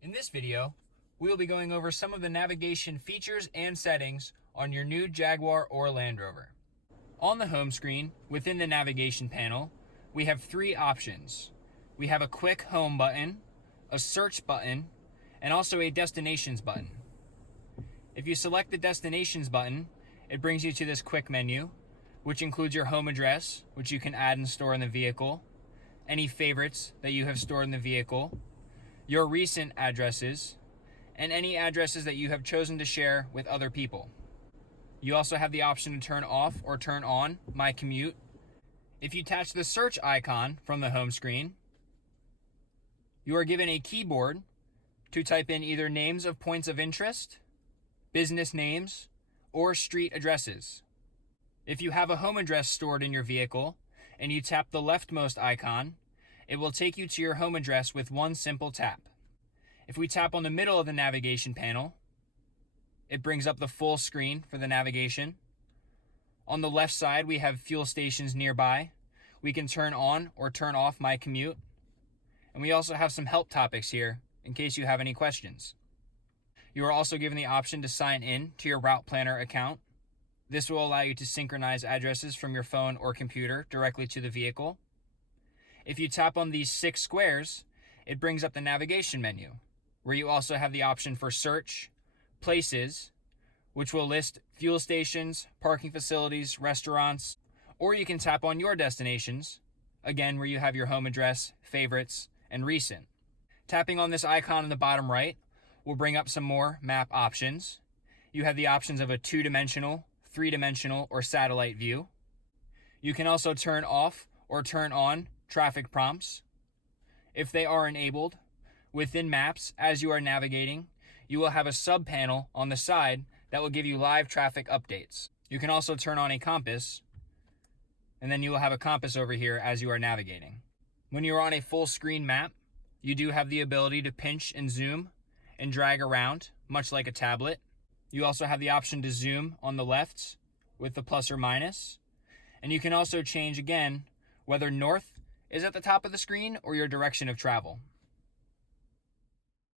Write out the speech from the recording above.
In this video, we will be going over some of the navigation features and settings on your new Jaguar or Land Rover. On the home screen, within the navigation panel, we have three options. We have a quick home button, a search button, and also a destinations button. If you select the destinations button, it brings you to this quick menu, which includes your home address, which you can add and store in the vehicle, any favorites that you have stored in the vehicle, your recent addresses, and any addresses that you have chosen to share with other people. You also have the option to turn off or turn on My Commute. If you touch the search icon from the home screen, you are given a keyboard to type in either names of points of interest, business names, or street addresses. If you have a home address stored in your vehicle and you tap the leftmost icon, it will take you to your home address with one simple tap. If we tap on the middle of the navigation panel, it brings up the full screen for the navigation. On the left side, we have fuel stations nearby. We can turn on or turn off My Commute. And we also have some help topics here in case you have any questions. You are also given the option to sign in to your Route Planner account. This will allow you to synchronize addresses from your phone or computer directly to the vehicle. If you tap on these 6 squares, it brings up the navigation menu, where you also have the option for search, places, which will list fuel stations, parking facilities, restaurants, or you can tap on your destinations, again where you have your home address, favorites, and recent. Tapping on this icon in the bottom right will bring up some more map options. You have the options of a 2-dimensional, 3-dimensional, or satellite view. You can also turn off or turn on traffic prompts. If they are enabled, within Maps, as you are navigating, you will have a sub-panel on the side that will give you live traffic updates. You can also turn on a compass, and then you will have a compass over here as you are navigating. When you are on a full screen map, you do have the ability to pinch and zoom and drag around, much like a tablet. You also have the option to zoom on the left with the plus or minus, and you can also change again whether north is at the top of the screen or your direction of travel.